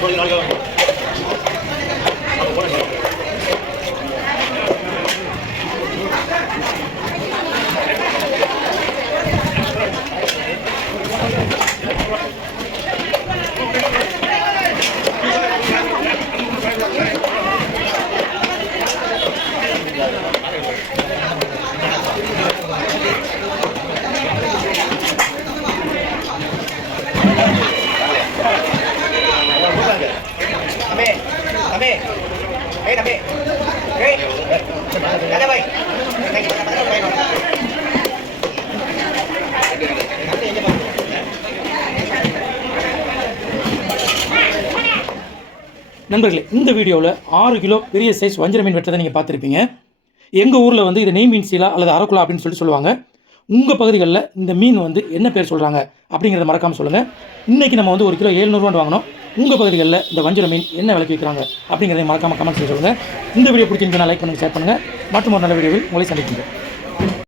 Well, you know, I got... நண்பர்களே இந்த வீடியோவில் ஆறு கிலோ பெரிய சைஸ் வஞ்சர மீன் வெட்டதை நீங்கள் பார்த்துருப்பீங்க. எங்கள் ஊரில் வந்து இது நெய் மீன் சீலா அல்லது அரக்குலா அப்படின்னு சொல்லிட்டு சொல்லுவாங்க. உங்கள் பகுதிகளில் இந்த மீன் வந்து என்ன பேர் சொல்கிறாங்க அப்படிங்கிறத மறக்காமல் சொல்லுங்கள் இன்றைக்கி நம்ம வந்து ஒரு கிலோ ஏழ்நூறுவான்னு வாங்கினோம். உங்கள் பகுதிகளில் இந்த வஞ்சர மீன் என்ன விலைக்கு விற்கிறாங்க அப்படிங்கிறத மறக்காமல் கமெண்ட்ஸில் சொல்லுங்கள் இந்த வீடியோ பிடிச்சிருந்தீங்கன்னா லைக் பண்ணுங்கள் ஷேர் பண்ணுங்கள் மற்றும் ஒரு நல்ல வீடியோவில் உங்களை சந்திக்கிறேன்